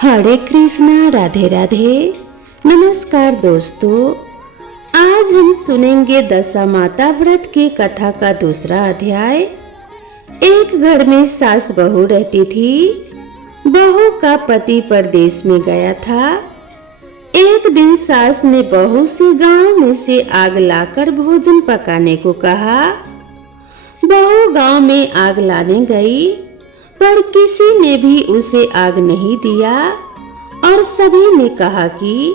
हरे कृष्णा, राधे राधे। नमस्कार दोस्तों, आज हम सुनेंगे दशा माता व्रत की कथा का दूसरा अध्याय। एक घर में सास बहू रहती थी। बहू का पति परदेश में गया था। एक दिन सास ने बहू से गांव में से आग लाकर भोजन पकाने को कहा। बहू गांव में आग लाने गई, पर किसी ने भी उसे आग नहीं दिया और सभी ने कहा कि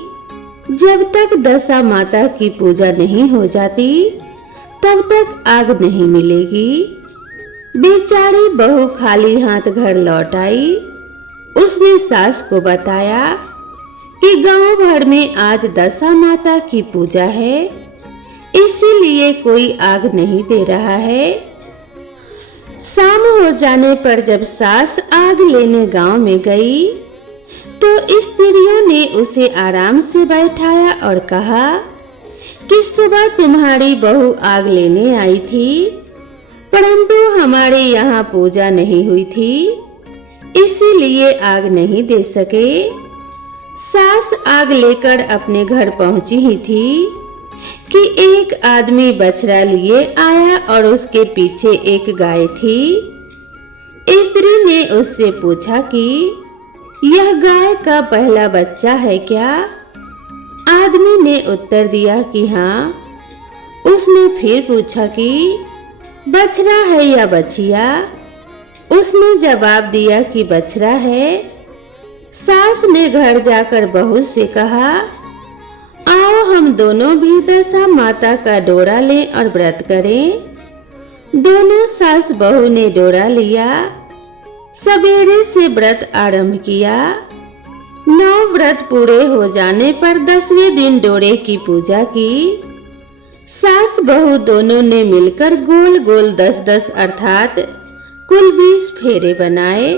जब तक दशा माता की पूजा नहीं हो जाती तब तक आग नहीं मिलेगी। बेचारी बहू खाली हाथ घर लौट आई। उसने सास को बताया कि गांव भर में आज दशा माता की पूजा है, इसीलिए कोई आग नहीं दे रहा है। शाम हो जाने पर जब सास आग लेने गांव में गई तो स्त्रियों ने उसे आराम से बैठाया और कहा कि सुबह तुम्हारी बहू आग लेने आई थी, परंतु हमारे यहाँ पूजा नहीं हुई थी, इसीलिए आग नहीं दे सके। सास आग लेकर अपने घर पहुंची ही थी कि एक आदमी बछड़ा लिए आया और उसके पीछे एक गाय थी। स्त्री ने उससे पूछा कि यह गाय का पहला बच्चा है क्या? आदमी ने उत्तर दिया कि हाँ। उसने फिर पूछा कि बछड़ा है या बछिया? उसने जवाब दिया कि बछड़ा है। सास ने घर जाकर बहू से कहा, आओ हम दोनों भी दशा माता का डोरा लें और व्रत करें। दोनों सास बहू ने डोरा लिया। सवेरे से व्रत आरंभ किया। 9 व्रत पूरे हो जाने पर 10वें दिन डोरे की पूजा की। सास बहू दोनों ने मिलकर गोल गोल 10-10 अर्थात कुल 20 फेरे बनाए।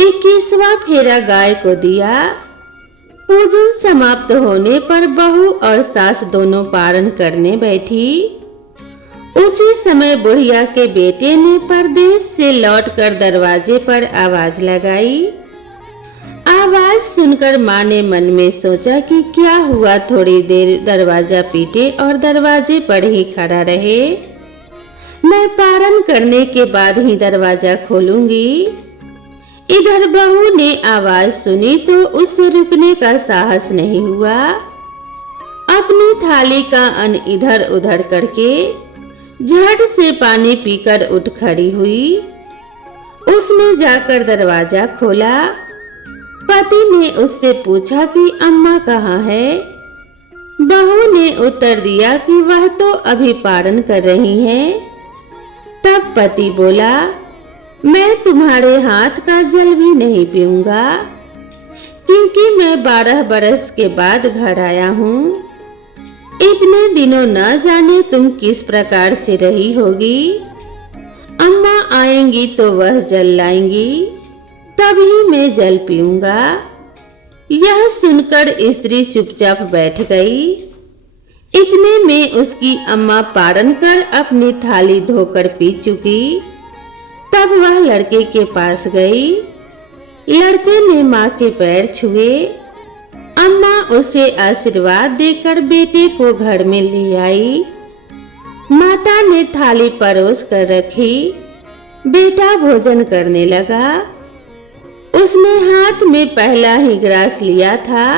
21वां फेरा गाय को दिया। पूजन समाप्त होने पर बहू और सास दोनों पारण करने बैठी। उसी समय बुढ़िया के बेटे ने परदेश से लौटकर दरवाजे पर आवाज लगाई। आवाज सुनकर माँ ने मन में सोचा कि क्या हुआ, थोड़ी देर दरवाजा पीटे और दरवाजे पर ही खड़ा रहे। मैं पारण करने के बाद ही दरवाजा खोलूंगी। इधर बहू ने आवाज सुनी तो उससे रुकने का साहस नहीं हुआ। अपनी थाली का अन्न इधर उधर करके झट से पानी पीकर उठ खड़ी हुई। उसने जाकर दरवाजा खोला। पति ने उससे पूछा कि अम्मा कहाँ है? बहू ने उत्तर दिया कि वह तो अभी पारण कर रही हैं। तब पति बोला, मैं तुम्हारे हाथ का जल भी नहीं पीऊंगा, क्योंकि मैं 12 बरस के बाद घर आया हूँ। इतने दिनों न जाने तुम किस प्रकार से रही होगी। अम्मा आएंगी तो वह जल लाएंगी, तभी मैं जल पीऊंगा। यह सुनकर स्त्री चुपचाप बैठ गई। इतने में उसकी अम्मा पारण कर अपनी थाली धोकर पी चुकी। तब वह लड़के के पास गई। लड़के ने माँ के पैर छुए। अम्मा उसे आशीर्वाद देकर बेटे को घर में ले आई। माता ने थाली परोस कर रखी। बेटा भोजन करने लगा। उसने हाथ में पहला ही ग्रास लिया था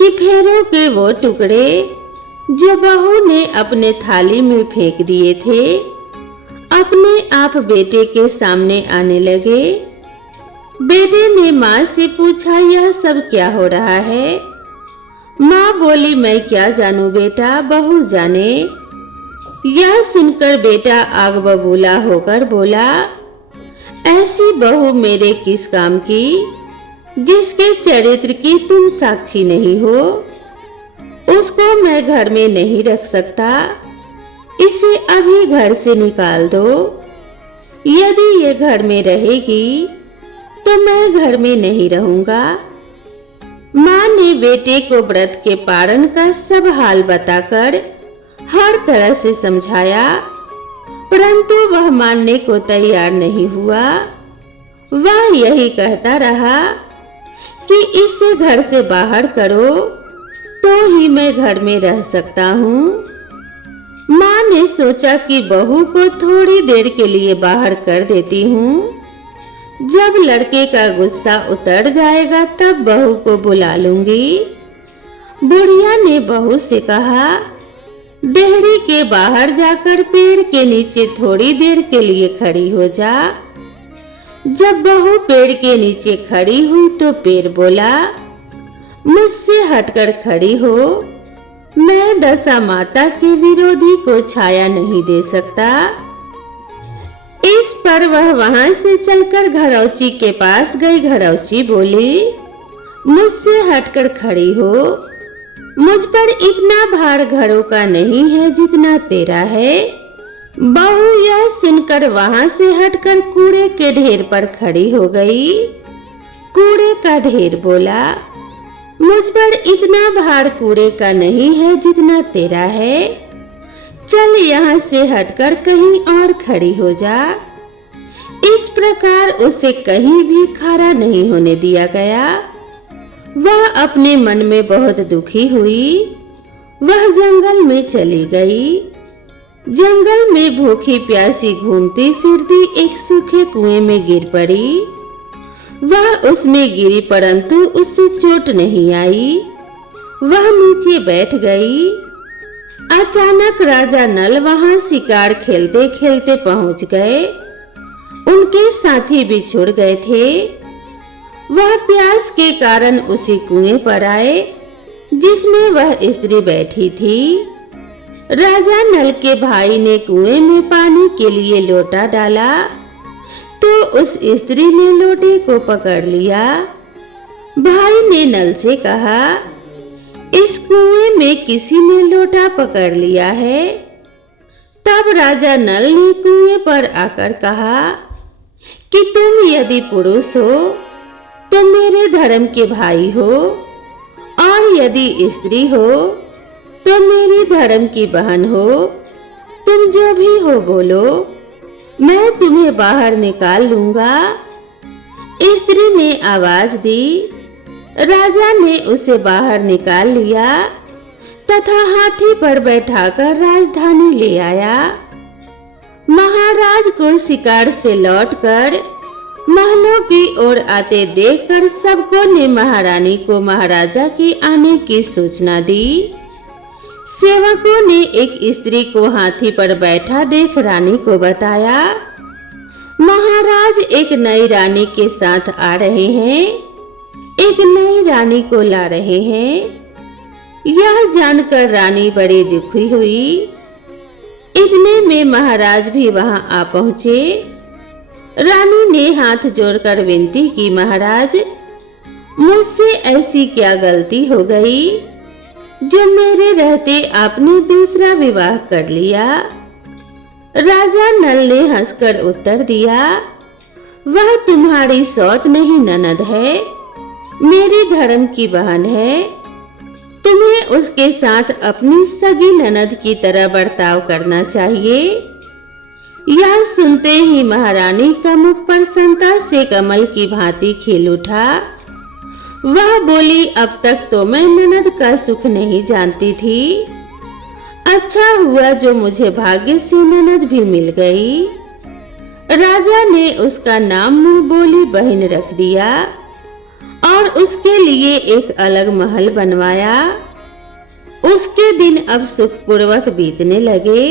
कि फेरों के वो टुकड़े जो बहू ने अपने थाली में फेंक दिए थे अपने आप बेटे के सामने आने लगे। बेटे ने माँ से पूछा, यह सब क्या हो रहा है? माँ बोली, मैं क्या जानूं बेटा, बहू जाने। यह सुनकर बेटा आग बबूला होकर बोला, ऐसी बहू मेरे किस काम की, जिसके चरित्र की तुम साक्षी नहीं हो। उसको मैं घर में नहीं रख सकता। इसे अभी घर से निकाल दो। यदि ये घर में रहेगी तो मैं घर में नहीं रहूंगा। माँ ने बेटे को व्रत के पारण का सब हाल बताकर हर तरह से समझाया, परंतु वह मानने को तैयार नहीं हुआ। वह यही कहता रहा कि इसे घर से बाहर करो तो ही मैं घर में रह सकता हूँ। माँ ने सोचा कि बहू को थोड़ी देर के लिए बाहर कर देती हूँ। जब लड़के का गुस्सा उतर जाएगा तब बहू को बुला लूंगी। बुढ़िया ने बहू से कहा, डेहरी के बाहर जाकर पेड़ के नीचे थोड़ी देर के लिए खड़ी हो जा। जब बहू पेड़ के नीचे खड़ी हुई तो पेड़ बोला, मुझसे हटकर खड़ी हो, मैं दशा माता के विरोधी को छाया नहीं दे सकता। इस पर वह वहां से चलकर घरौची के पास गई। घरौची बोली, मुझसे हटकर खड़ी हो, मुझ पर इतना भार घरों का नहीं है जितना तेरा है। बहू यह सुनकर वहां से हटकर कूड़े के ढेर पर खड़ी हो गई। कूड़े का ढेर बोला, मुझ पर इतना भार कूड़े का नहीं है जितना तेरा है, चल यहाँ से हटकर कहीं और खड़ी हो जा। इस प्रकार उसे कहीं भी खड़ा नहीं होने दिया गया। वह अपने मन में बहुत दुखी हुई। वह जंगल में चली गई। जंगल में भूखी प्यासी घूमती फिरती एक सूखे कुएं में गिर पड़ी। वह उसमें गिरी परंतु उससे चोट नहीं आई। वह नीचे बैठ गई। अचानक राजा नल वहां शिकार खेलते खेलते पहुंच गए। उनके साथी बिछुड़ गए थे। वह प्यास के कारण उसी कुएं पर आए जिसमें वह स्त्री बैठी थी। राजा नल के भाई ने कुएं में पानी के लिए लोटा डाला तो उस स्त्री ने लोटे को पकड़ लिया। भाई ने नल से कहा, इस कुएं में किसी ने लोटा पकड़ लिया है। तब राजा नल ने कुएं पर आकर कहा कि तुम यदि पुरुष हो तो मेरे धर्म के भाई हो, और यदि स्त्री हो तो मेरी धर्म की बहन हो। तुम जो भी हो बोलो, मैं तुम्हें बाहर निकाल लूंगा। स्त्री ने आवाज दी। राजा ने उसे बाहर निकाल लिया तथा हाथी पर बैठाकर राजधानी ले आया। महाराज को शिकार से लौटकर महलों की ओर आते देखकर सबको ने महारानी को महाराजा के आने की सूचना दी। सेवकों ने एक स्त्री को हाथी पर बैठा देख रानी को बताया। महाराज एक नई रानी के साथ आ रहे हैं, एक नई रानी को ला रहे हैं। यह जानकर रानी बड़ी दुखी हुई। इतने में महाराज भी वहां आ पहुंचे। रानी ने हाथ जोड़कर विनती की, महाराज, मुझसे ऐसी क्या गलती हो गई जो मेरे रहते आपने दूसरा विवाह कर लिया। राजा नल ने हंसकर उत्तर दिया, वह तुम्हारी सौत नहीं ननद है, मेरी धर्म की बहन है। तुम्हें उसके साथ अपनी सगी ननद की तरह बर्ताव करना चाहिए। यह सुनते ही महारानी का मुख प्रसन्नता से कमल की भांति खिल उठा। वह बोली, अब तक तो मैं ननद का सुख नहीं जानती थी। अच्छा हुआ जो मुझे भाग्य से ननद भी मिल गई। राजा ने उसका नाम मुंह बोली बहन रख दिया और उसके लिए एक अलग महल बनवाया। उसके दिन अब सुखपूर्वक बीतने लगे।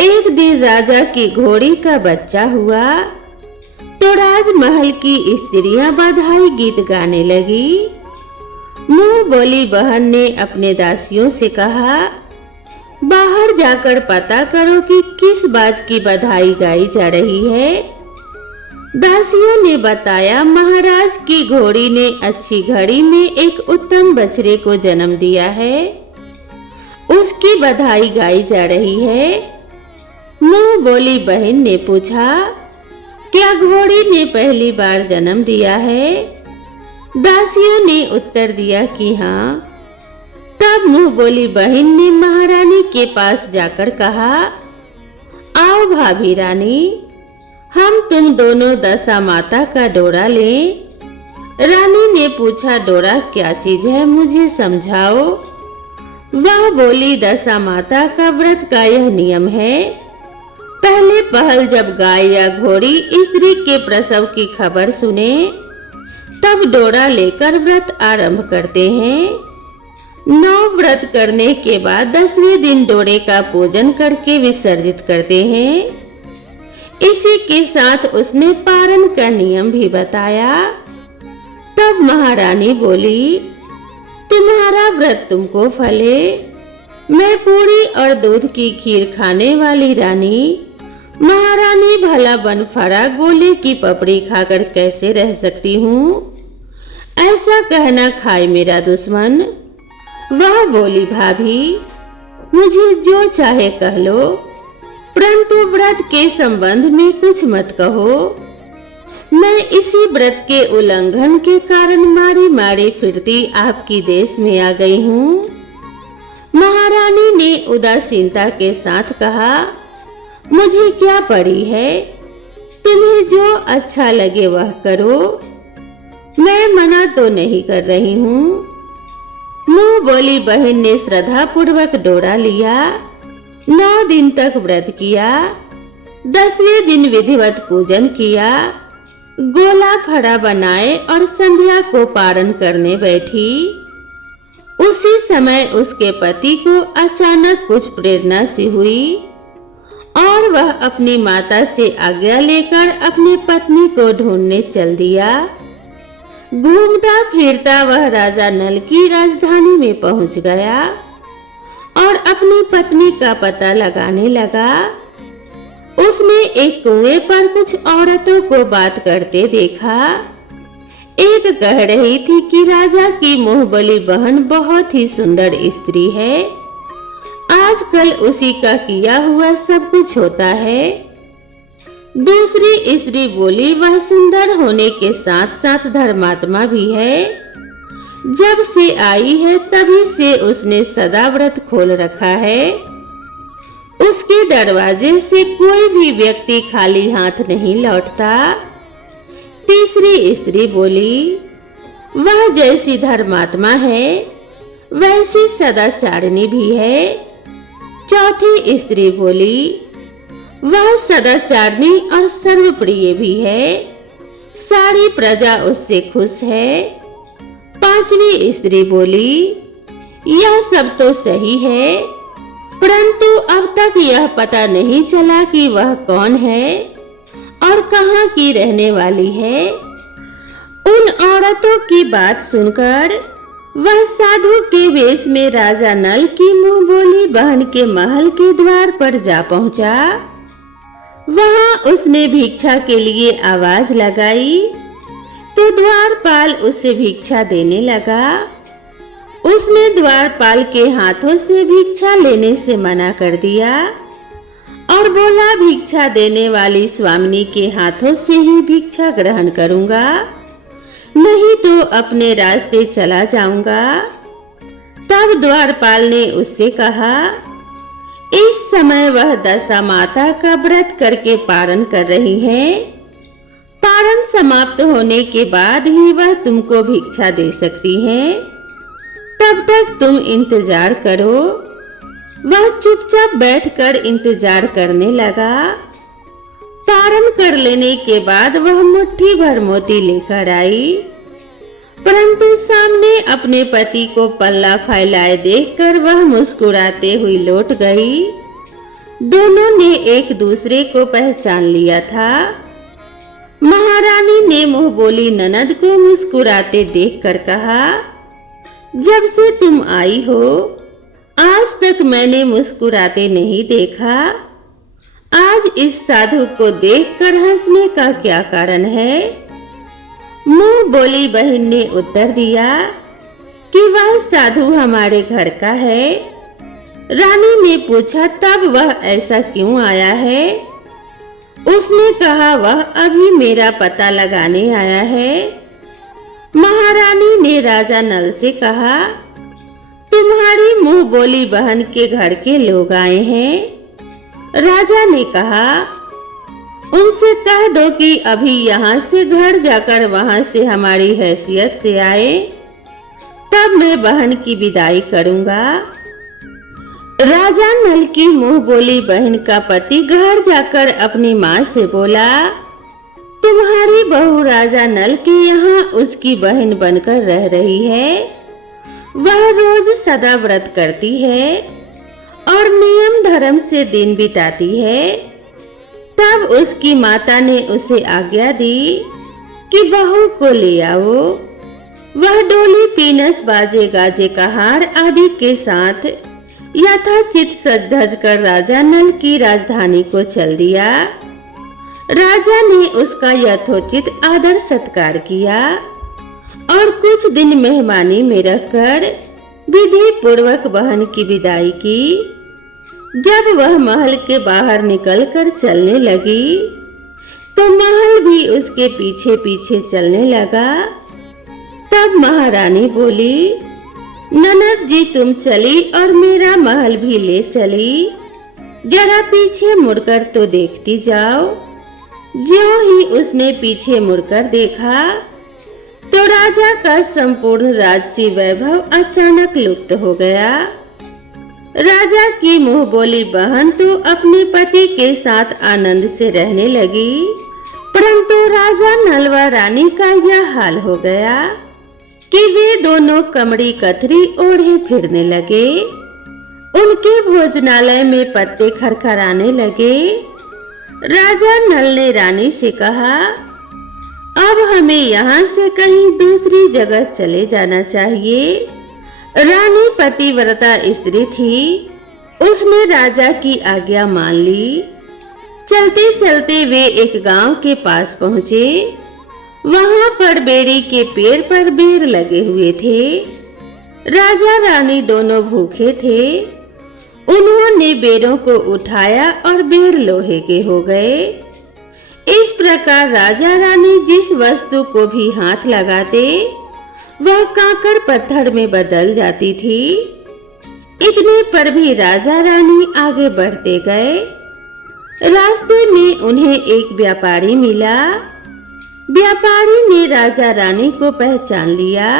एक दिन राजा की घोड़ी का बच्चा हुआ तो राजमहल की स्त्रियां बधाई गीत गाने लगी। मुंह बोली बहन ने अपने दासियों से कहा, बाहर जाकर पता करो कि किस बात की बधाई गाई जा रही है। दासियों ने बताया, महाराज की घोड़ी ने अच्छी घड़ी में एक उत्तम बछड़े को जन्म दिया है, उसकी बधाई गाई जा रही है। मुंह बोली बहन ने पूछा, क्या घोड़ी ने पहली बार जन्म दिया है? दासियों ने उत्तर दिया कि हाँ। तब मुंह बोली बहन ने महारानी के पास जाकर कहा, आओ भाभी रानी, हम तुम दोनों दशा माता का डोरा लें। रानी ने पूछा, डोरा क्या चीज है, मुझे समझाओ। वह बोली, दशा माता का व्रत का यह नियम है। पहले पहल जब गाय या घोड़ी स्त्री के प्रसव की खबर सुने तब डोरा लेकर व्रत आरंभ करते हैं। 9 व्रत करने के बाद 10वें दिन डोरे का पूजन करके विसर्जित करते हैं। इसी के साथ उसने पारण का नियम भी बताया। तब महारानी बोली, तुम्हारा व्रत तुमको फले। मैं पूरी और दूध की खीर खाने वाली रानी महारानी भला बनफारा गोले की पपड़ी खाकर कैसे रह सकती हूँ? ऐसा कहना खाए मेरा दुश्मन। वह बोली, भाभी मुझे जो चाहे कह लो, परंतु व्रत के संबंध में कुछ मत कहो। मैं इसी व्रत के उल्लंघन के कारण मारी मारी फिरती आपकी देश में आ गई हूँ। महारानी ने उदासीनता के साथ कहा, मुझे क्या पड़ी है, तुम्हें जो अच्छा लगे वह करो, मैं मना तो नहीं कर रही हूँ। मुंह बोली बहन ने श्रद्धा पूर्वक डोरा लिया। 9 दिन तक व्रत किया। 10वें दिन विधिवत पूजन किया। गोला फड़ा बनाए और संध्या को पारण करने बैठी। उसी समय उसके पति को अचानक कुछ प्रेरणा सी हुई और वह अपनी माता से आज्ञा लेकर अपनी पत्नी को ढूंढने चल दिया। घूमता फिरता वह राजा नल की राजधानी में पहुंच गया और अपनी पत्नी का पता लगाने लगा। उसने एक कुएं पर कुछ औरतों को बात करते देखा। एक कह रही थी कि राजा की मुंहबोली बहन बहुत ही सुंदर स्त्री है, आजकल उसी का किया हुआ सब कुछ होता है। दूसरी स्त्री बोली, वह सुंदर होने के साथ साथ धर्मात्मा भी है। जब से आई है तभी से उसने सदा व्रत खोल रखा है। उसके दरवाजे से कोई भी व्यक्ति खाली हाथ नहीं लौटता। तीसरी स्त्री बोली, वह जैसी धर्मात्मा है वैसी सदाचारिणी भी है। चौथी स्त्री बोली, वह सदाचारिणी और सर्वप्रिय भी है, सारी प्रजा उससे खुश है। पांचवी स्त्री बोली, यह सब तो सही है, परंतु अब तक यह पता नहीं चला कि वह कौन है और कहाँ की रहने वाली है। उन औरतों की बात सुनकर वह साधु के वेश में राजा नल की मुंह बोली बहन के महल के द्वार पर जा पहुंचा। वहां उसने भिक्षा के लिए आवाज लगाई तो द्वारपाल उसे भिक्षा देने लगा। उसने द्वारपाल के हाथों से भिक्षा लेने से मना कर दिया और बोला, भिक्षा देने वाली स्वामिनी के हाथों से ही भिक्षा ग्रहण करूंगा, नहीं तो अपने रास्ते चला जाऊंगा। तब द्वारपाल ने उससे कहा, इस समय वह दशा माता का व्रत करके पारण कर रही है। पारण समाप्त होने के बाद ही वह तुमको भिक्षा दे सकती है, तब तक तुम इंतजार करो। वह चुपचाप बैठकर इंतजार करने लगा। पारण कर लेने के बाद वह मुट्ठी भर मोती लेकर आई, परंतु सामने अपने पति को पल्ला फैलाए देखकर वह मुस्कुराते हुई लौट गई। दोनों ने एक दूसरे को पहचान लिया था। महारानी ने मुंह बोली ननद को मुस्कुराते देखकर कहा, जब से तुम आई हो आज तक मैंने मुस्कुराते नहीं देखा। आज इस साधु को देखकर हंसने का क्या कारण है? मुंह बोली बहन ने उत्तर दिया कि वह साधु हमारे घर का है। रानी ने पूछा, तब वह ऐसा क्यों आया है? उसने कहा, वह अभी मेरा पता लगाने आया है। महारानी ने राजा नल से कहा, तुम्हारी मुंह बोली बहन के घर के लोग आए हैं। राजा ने कहा, उनसे कह दो कि अभी यहाँ से घर जाकर वहां से हमारी हैसियत से आए, तब मैं बहन की विदाई करूंगा। राजा नल की मुंह बोली बहन का पति घर जाकर अपनी माँ से बोला, तुम्हारी बहू राजा नल के यहाँ उसकी बहन बनकर रह रही है। वह रोज सदा व्रत करती है और नियम धर्म से दिन बिताती है। तब उसकी माता ने उसे आज्ञा दी कि बहू को ले आओ। वह डोली पीनस बाजे गाजे कहार आदि के साथ यथाचित सज धज कर राजा नल की राजधानी को चल दिया। राजा ने उसका यथोचित आदर सत्कार किया और कुछ दिन मेहमानी में रखकर विधि पूर्वक बहन की विदाई की। जब वह महल के बाहर निकलकर चलने लगी तो महल भी उसके पीछे पीछे चलने लगा। तब महारानी बोली, ननद जी तुम चली और मेरा महल भी ले चली, जरा पीछे मुड़कर तो देखती जाओ। ज्यों ही उसने पीछे मुड़कर देखा तो राजा का संपूर्ण राजसी वैभव अचानक लुप्त हो गया। राजा की मुंह बोली बहन तो अपने पति के साथ आनंद से रहने लगी, परंतु राजा नल व रानी का यह हाल हो गया कि वे दोनों कमड़ी कथरी ओढ़े फिरने लगे। उनके भोजनालय में पत्ते खड़खड़ाने लगे। राजा नल ने रानी से कहा, अब हमें यहाँ से कहीं दूसरी जगह चले जाना चाहिए। रानी पतिव्रता स्त्री थी, उसने राजा की आज्ञा मान ली। चलते चलते वे एक गांव के पास पहुँचे। वहां पर बेरी के पेड़ पर बेर लगे हुए थे। राजा रानी दोनों भूखे थे। उन्होंने बेरों को उठाया और बेर लोहे के हो गए। इस प्रकार राजा रानी जिस वस्तु को भी हाथ लगाते वह कांकड़ पत्थर में बदल जाती थी। इतने पर भी राजा रानी आगे बढ़ते गए। रास्ते में उन्हें एक व्यापारी मिला। व्यापारी ने राजा रानी को पहचान लिया।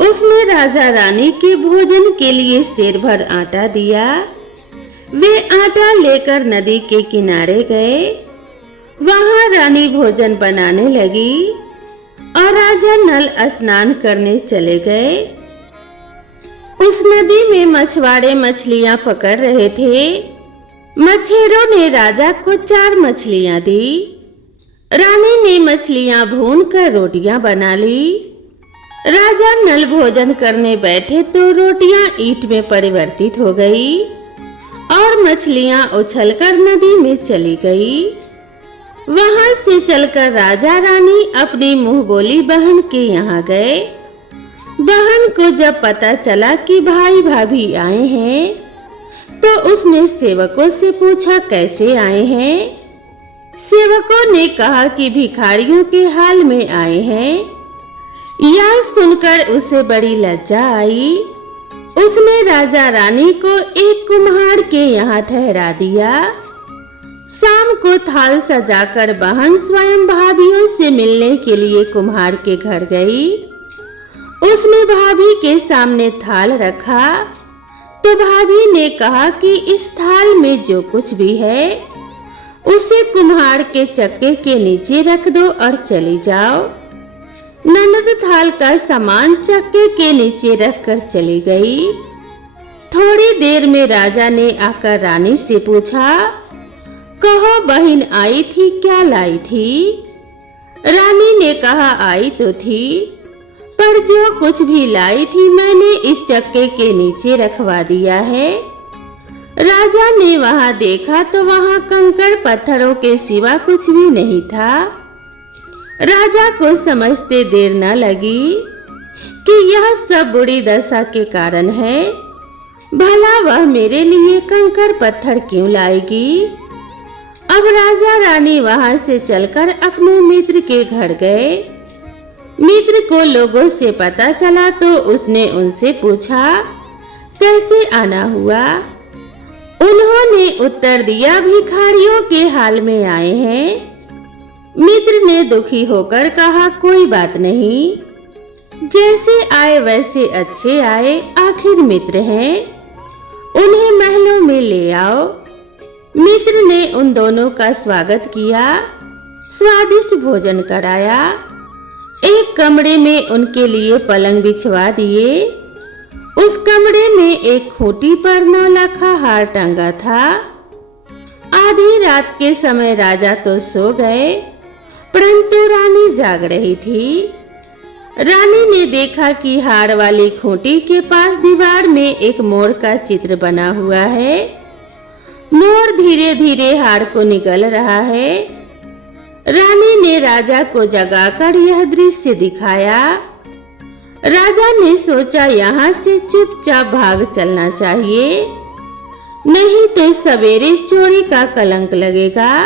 उसने राजा रानी के भोजन के लिए सेर भर आटा दिया। वे आटा लेकर नदी के किनारे गए। वहां रानी भोजन बनाने लगी और राजा नल स्नान करने चले गए। उस नदी में मछुआरे मछलियां पकड़ रहे थे। मछेरों ने राजा को 4 मछलियां दी। रानी ने मछलियां भून कर रोटियां बना ली। राजा नल भोजन करने बैठे तो रोटियां ईंट में परिवर्तित हो गई और मछलियां उछलकर नदी में चली गई। वहां से चलकर राजा रानी अपनी मुंह बोली बहन के यहाँ गए। बहन को जब पता चला कि भाई भाभी आए हैं तो उसने सेवकों से पूछा कैसे आए हैं। सेवकों ने कहा कि भिखारियों के हाल में आए हैं। यह सुनकर उसे बड़ी लज्जा आई। उसने राजा रानी को एक कुम्हार के यहाँ ठहरा दिया। शाम को थाल सजाकर बहन स्वयं भाभियों से मिलने के लिए कुम्हार के घर गई। उसने भाभी के सामने थाल रखा तो भाभी ने कहा कि इस थाल में जो कुछ भी है उसे कुम्हार के चक्के के नीचे रख दो और चली जाओ। ननद थाल का सामान चक्के के नीचे रखकर चली गई। थोड़ी देर में राजा ने आकर रानी से पूछा, कहो बहन आई थी, क्या लाई थी? रानी ने कहा आई तो थी, पर जो कुछ भी लाई थी मैंने इस चक्के के नीचे रखवा दिया है। राजा ने वहां देखा तो वहां कंकड़ पत्थरों के सिवा कुछ भी नहीं था। राजा को समझते देर न लगी कि यह सब बुरी दशा के कारण है। भला वह मेरे लिए कंकड़ पत्थर क्यों लाएगी? अब राजा रानी वहां से चलकर अपने मित्र के घर गए। मित्र को लोगों से पता चला तो उसने उनसे पूछा कैसे आना हुआ। उन्होंने उत्तर दिया, भिखारियों के हाल में आए हैं। मित्र ने दुखी होकर कहा, कोई बात नहीं, जैसे आए वैसे अच्छे आए, आखिर मित्र हैं, उन्हें महलों में ले आओ। मित्र ने उन दोनों का स्वागत किया, स्वादिष्ट भोजन कराया, एक कमरे में उनके लिए पलंग बिछवा दिए। उस कमरे में एक खूंटी पर नौलखा हार टंगा था। आधी रात के समय राजा तो सो गए, परंतु रानी जाग रही थी। रानी ने देखा कि हार वाली खूंटी के पास दीवार में एक मोर का चित्र बना हुआ है। मोर धीरे धीरे हार को निगल रहा है। रानी ने राजा को जगाकर यह दृश्य दिखाया। राजा ने सोचा, यहाँ से चुपचाप भाग चलना चाहिए, नहीं तो सवेरे चोरी का कलंक लगेगा,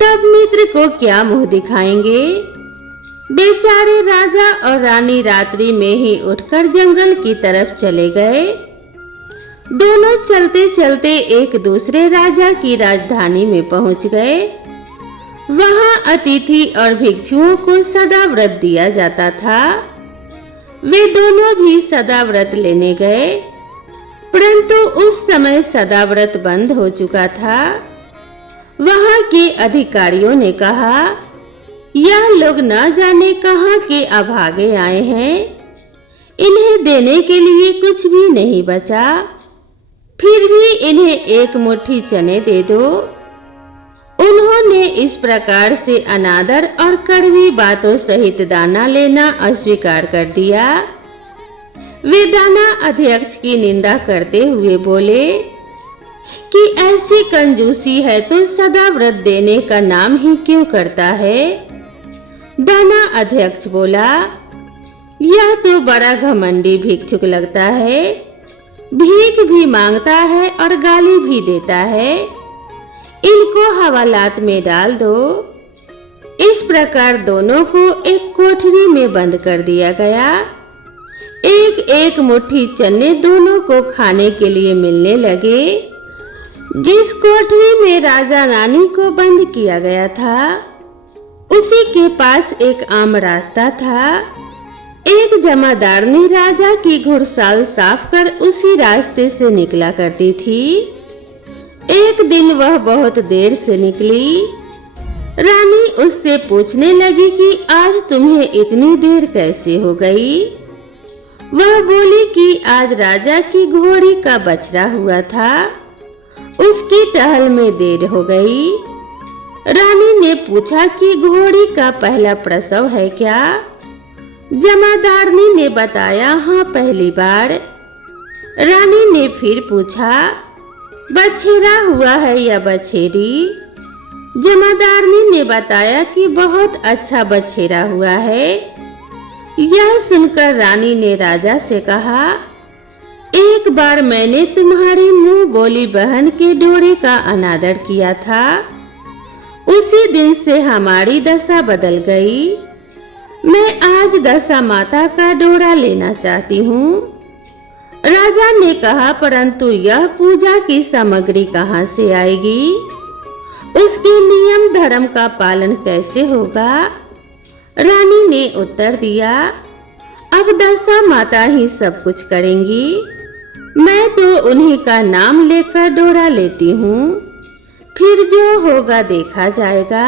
तब मित्र को क्या मुंह दिखाएंगे। बेचारे राजा और रानी रात्रि में ही उठकर जंगल की तरफ चले गए। दोनों चलते चलते एक दूसरे राजा की राजधानी में पहुंच गए। वहां अतिथि और भिक्षुओं को सदा व्रत दिया जाता था। वे दोनों भी सदा व्रत लेने गए, परंतु उस समय सदा व्रत बंद हो चुका था। वहां के अधिकारियों ने कहा, यह लोग न जाने कहां के अभागे आए हैं, इन्हें देने के लिए कुछ भी नहीं बचा, फिर भी इन्हें एक मुट्ठी चने दे दो। उन्होंने इस प्रकार से अनादर और कड़वी बातों सहित दाना लेना अस्वीकार कर दिया। वे दाना अध्यक्ष की निंदा करते हुए बोले कि ऐसी कंजूसी है तो सदा व्रत देने का नाम ही क्यों करता है। दाना अध्यक्ष बोला, यह तो बड़ा घमंडी भिक्षुक लगता है, भीख भी मांगता है और गाली भी देता है, इनको हवालात में डाल दो। इस प्रकार दोनों को एक कोठरी में बंद कर दिया गया। एक एक मुट्ठी चने दोनों को खाने के लिए मिलने लगे। जिस कोठरी में राजा रानी को बंद किया गया था, उसी के पास एक आम रास्ता था। एक जमादारनी राजा की घुड़साल साफ कर उसी रास्ते से निकला करती थी। एक दिन वह बहुत देर से निकली। रानी उससे पूछने लगी कि आज तुम्हें इतनी देर कैसे हो गई। वह बोली कि आज राजा की घोड़ी का बछड़ा हुआ था, उसकी टहल में देर हो गई। रानी ने पूछा कि घोड़ी का पहला प्रसव है क्या। जमादारनी ने बताया, हाँ पहली बार। रानी ने फिर पूछा, बछेरा हुआ है या बछेरी। जमादारनी ने बताया कि बहुत अच्छा बछेरा हुआ है। यह सुनकर रानी ने राजा से कहा, एक बार मैंने तुम्हारी मुंह बोली बहन के डोरे का अनादर किया था, उसी दिन से हमारी दशा बदल गई। मैं आज दशा माता का डोरा लेना चाहती हूँ। राजा ने कहा, परंतु यह पूजा की सामग्री कहाँ से आएगी, उसके नियम धर्म का पालन कैसे होगा। रानी ने उत्तर दिया, अब दशा माता ही सब कुछ करेंगी, मैं तो उन्हीं का नाम लेकर डोरा लेती हूँ, फिर जो होगा देखा जाएगा।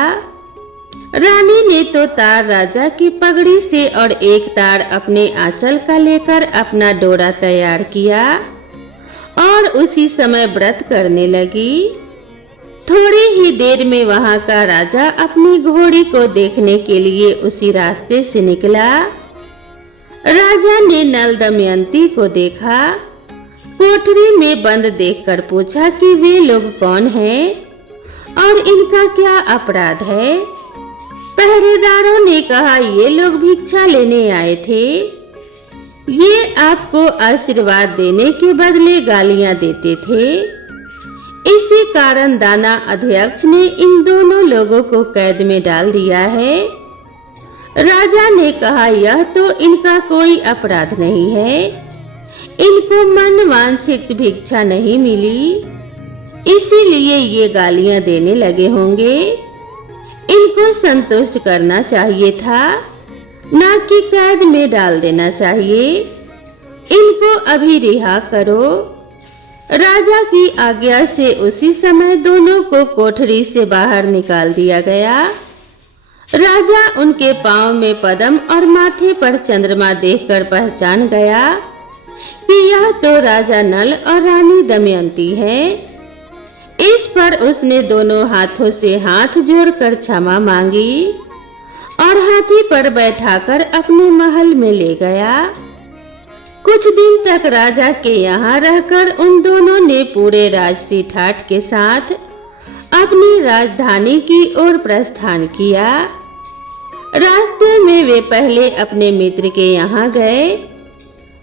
रानी ने तो तार राजा की पगड़ी से और एक तार अपने आंचल का लेकर अपना डोरा तैयार किया और उसी समय व्रत करने लगी। थोड़ी ही देर में वहां का राजा अपनी घोड़ी को देखने के लिए उसी रास्ते से निकला। राजा ने नल दमयंती को देखा। कोठरी में बंद देखकर पूछा कि वे लोग कौन हैं और इनका क्या अपराध है। पहरेदारों ने कहा, ये लोग भिक्षा लेने आए थे, ये आपको आशीर्वाद देने के बदले गालियां देते थे। इसी कारण दाना अध्यक्ष ने इन दोनों लोगों को कैद में डाल दिया है। राजा ने कहा, यह तो इनका कोई अपराध नहीं है, इनको मन वांछित भिक्षा नहीं मिली, इसीलिए ये गालियां देने लगे होंगे। इनको संतुष्ट करना चाहिए था, ना कि कैद में डाल देना चाहिए। इनको अभी रिहा करो। राजा की आज्ञा से उसी समय दोनों को कोठरी से बाहर निकाल दिया गया। राजा उनके पांव में पद्म और माथे पर चंद्रमा देखकर पहचान गया कि यह तो राजा नल और रानी दमयंती है। इस पर उसने दोनों हाथों से हाथ जोड़कर क्षमा मांगी और हाथी पर बैठाकर अपने महल में ले गया। कुछ दिन तक राजा के यहाँ रहकर उन दोनों ने पूरे राजसी ठाट के साथ अपनी राजधानी की ओर प्रस्थान किया। रास्ते में वे पहले अपने मित्र के यहाँ गए।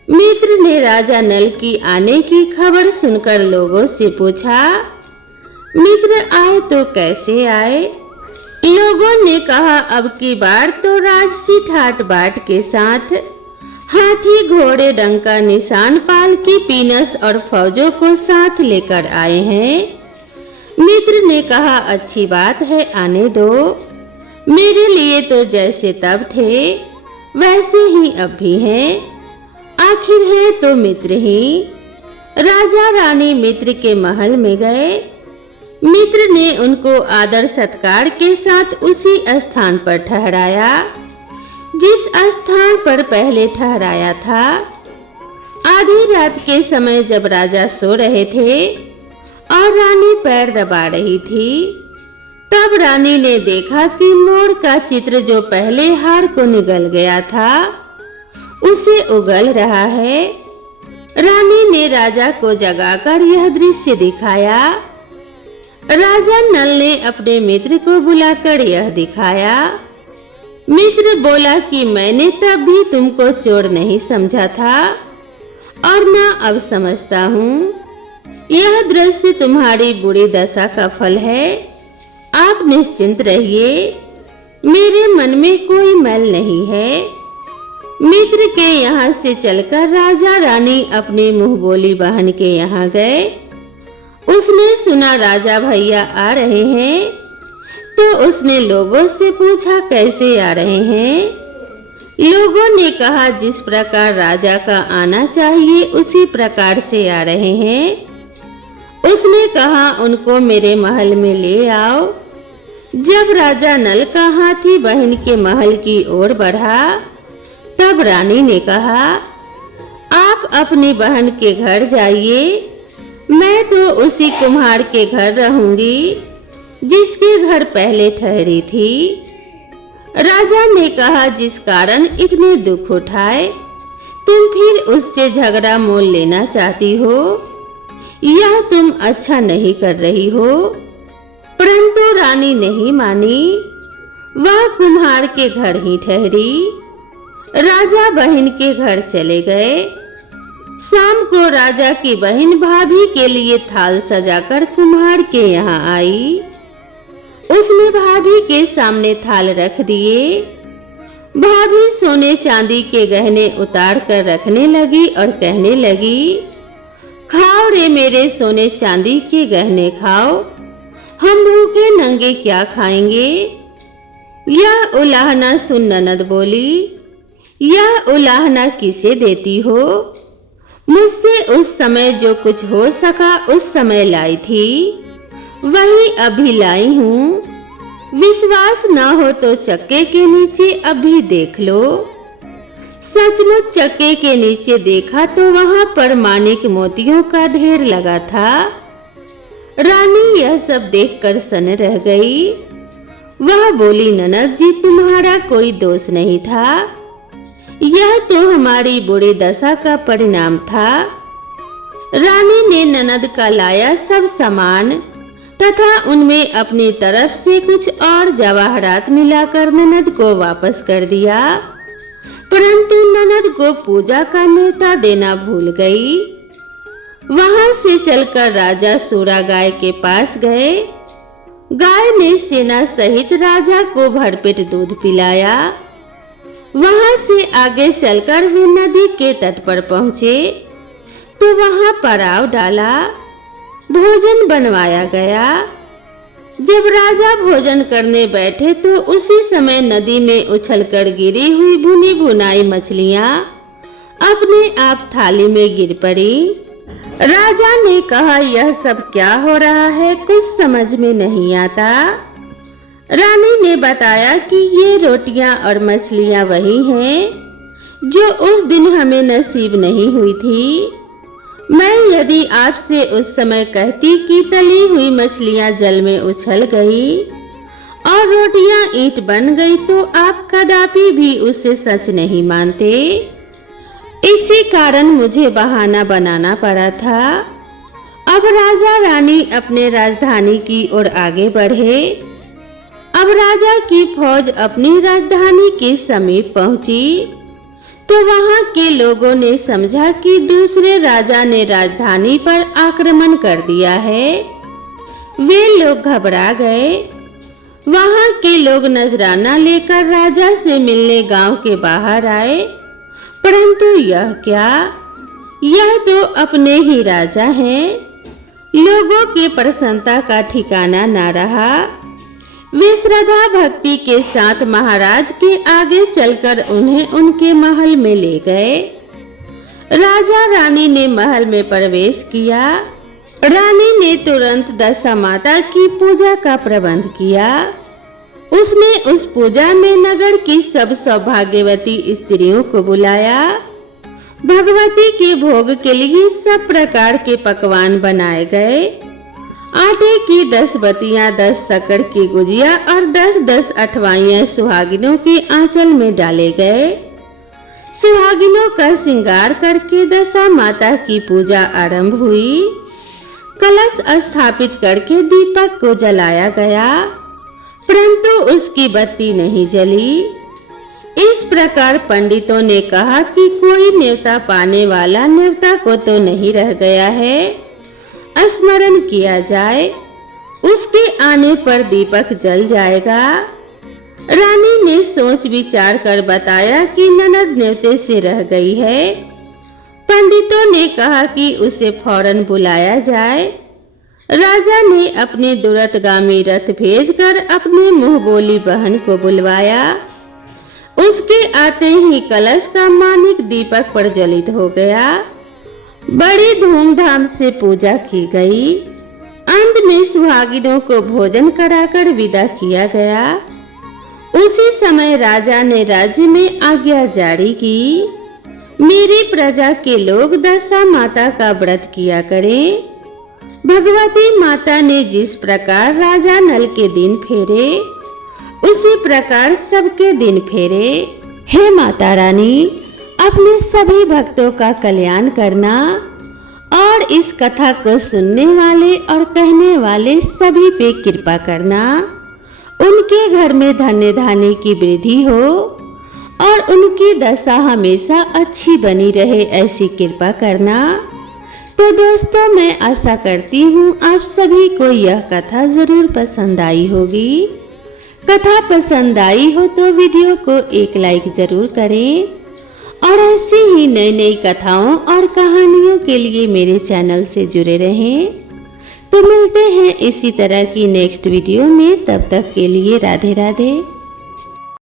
मित्र ने राजा नल की आने की खबर सुनकर लोगों से पूछा, मित्र आए तो कैसे आए? लोगों ने कहा, अब की बार तो राजसी ठाट बाट के साथ हाथी घोड़े डंका निशान पालकी पीनस और फौजों को साथ लेकर आए हैं। मित्र ने कहा, अच्छी बात है, आने दो। मेरे लिए तो जैसे तब थे वैसे ही अब भी हैं, आखिर है तो मित्र ही। राजा रानी मित्र के महल में गए। मित्र ने उनको आदर सत्कार के साथ उसी स्थान पर ठहराया जिस स्थान पर पहले ठहराया था। आधी रात के समय जब राजा सो रहे थे और रानी पैर दबा रही थी, तब रानी ने देखा कि मोर का चित्र जो पहले हार को निगल गया था उसे उगल रहा है। रानी ने राजा को जगाकर यह दृश्य दिखाया। राजा नल ने अपने मित्र को बुलाकर यह दिखाया। मित्र बोला कि मैंने तब भी तुमको चोर नहीं समझा था और न अब समझता हूँ। यह दृश्य तुम्हारी बुरी दशा का फल है। आप निश्चिंत रहिए, मेरे मन में कोई मैल नहीं है। मित्र के यहाँ से चलकर राजा रानी अपनी मुंह बोली बहन के यहाँ गए। उसने सुना राजा भैया आ रहे हैं, तो उसने लोगों से पूछा कैसे आ रहे हैं। लोगों ने कहा जिस प्रकार राजा का आना चाहिए उसी प्रकार से आ रहे हैं। उसने कहा उनको मेरे महल में ले आओ। जब राजा नल का हाथी बहन के महल की ओर बढ़ा, तब रानी ने कहा, आप अपनी बहन के घर जाइए, मैं तो उसी कुम्हार के घर रहूंगी जिसके घर पहले ठहरी थी। राजा ने कहा, जिस कारण इतने दुख उठाए तुम फिर उससे झगड़ा मोल लेना चाहती हो, यह तुम अच्छा नहीं कर रही हो। परंतु रानी नहीं मानी, वह कुम्हार के घर ही ठहरी। राजा बहन के घर चले गए। शाम को राजा की बहन भाभी के लिए थाल सजाकर कुम्हार के यहाँ आई। उसने भाभी के सामने थाल रख दिए। भाभी सोने चांदी के गहने उतार कर रखने लगी और कहने लगी, खाओ रे मेरे सोने चांदी के गहने खाओ, हम भूखे नंगे क्या खाएंगे। यह उलाहना सुन ननद बोली, यह उलाहना किसे देती हो? मुझसे उस समय जो कुछ हो सका उस समय लाई थी, वही अभी लाई हूँ। विश्वास न हो तो चक्के के नीचे अभी देख लो। सचमुच चक्के के नीचे देखा तो वहां पर मानिक मोतियों का ढेर लगा था। रानी यह सब देखकर सन रह गई। वह बोली, ननद जी तुम्हारा कोई दोष नहीं था, यह तो हमारी बुरी दशा का परिणाम था। रानी ने ननद का लाया सब सामान तथा उनमें अपनी तरफ से कुछ और जवाहरात मिलाकर ननद को वापस कर दिया, परंतु ननद को पूजा का न्योता देना भूल गई। वहां से चलकर राजा सूरा गाय के पास गए। गाय ने सेना सहित राजा को भरपेट दूध पिलाया। वहां से आगे चलकर वे नदी के तट पर पहुंचे तो वहां पड़ाव डाला। भोजन बनवाया गया। जब राजा भोजन करने बैठे तो उसी समय नदी में उछलकर गिरी हुई भुनी भुनाई मछलियां अपने आप थाली में गिर पड़ी। राजा ने कहा, यह सब क्या हो रहा है, कुछ समझ में नहीं आता। रानी ने बताया कि ये रोटियां और मछलियां वही हैं जो उस दिन हमें नसीब नहीं हुई थी। मैं यदि आपसे उस समय कहती कि तली हुई मछलियां जल में उछल गई और रोटियां ईंट बन गई तो आप कदापि भी उसे सच नहीं मानते। इसी कारण मुझे बहाना बनाना पड़ा था। अब राजा रानी अपने राजधानी की ओर आगे बढ़े। अब राजा की फौज अपनी राजधानी के समीप पहुंची तो वहां के लोगों ने समझा कि दूसरे राजा ने राजधानी पर आक्रमण कर दिया है। वे लोग घबरा गए। वहां के लोग नजराना लेकर राजा से मिलने गांव के बाहर आए, परंतु यह क्या, यह तो अपने ही राजा हैं। लोगों की प्रसन्नता का ठिकाना ना रहा। वे श्रद्धा भक्ति के साथ महाराज के आगे चलकर उन्हें उनके महल में ले गए। राजा रानी ने महल में प्रवेश किया। रानी ने तुरंत दशा माता की पूजा का प्रबंध किया। उसने उस पूजा में नगर की सब सौभाग्यवती स्त्रियों को बुलाया। भगवती के भोग के लिए सब प्रकार के पकवान बनाए गए। आटे की 10 बतियां, 10 शक्कर की गुजिया और 10-10 अठवाइयां सुहागिनों के आंचल में डाले गए। सुहागिनों का श्रृंगार करके दशा माता की पूजा आरंभ हुई। कलश स्थापित करके दीपक को जलाया गया, परंतु उसकी बत्ती नहीं जली। इस प्रकार पंडितों ने कहा कि कोई न्योता पाने वाला न्योता को तो नहीं रह गया है, स्मरण किया जाए, उसके आने पर दीपक जल जाएगा। रानी ने सोच विचार कर बताया कि ननद न्योते से रह गई है। पंडितों ने कहा कि उसे फौरन बुलाया जाए। राजा ने अपने दूरतगामी रथ भेजकर अपने मुंहबोली बहन को बुलवाया। उसके आते ही कलश का मानिक दीपक प्रज्वलित हो गया। बड़ी धूमधाम से पूजा की गई। अंत में सुहागिनों को भोजन कराकर विदा किया गया। उसी समय राजा ने राज्य में आज्ञा जारी की, मेरी प्रजा के लोग दशा माता का व्रत किया करें। भगवती माता ने जिस प्रकार राजा नल के दिन फेरे, उसी प्रकार सबके दिन फेरे। हे माता रानी, अपने सभी भक्तों का कल्याण करना और इस कथा को सुनने वाले और कहने वाले सभी पे कृपा करना। उनके घर में धन्य धान्य की वृद्धि हो और उनकी दशा हमेशा अच्छी बनी रहे, ऐसी कृपा करना। तो दोस्तों, मैं आशा करती हूँ आप सभी को यह कथा जरूर पसंद आई होगी। कथा पसंद आई हो तो वीडियो को एक लाइक जरूर करें और ऐसी ही नई नई कथाओं और कहानियों के लिए मेरे चैनल से जुड़े रहें। तो मिलते हैं इसी तरह की नेक्स्ट वीडियो में। तब तक के लिए राधे राधे।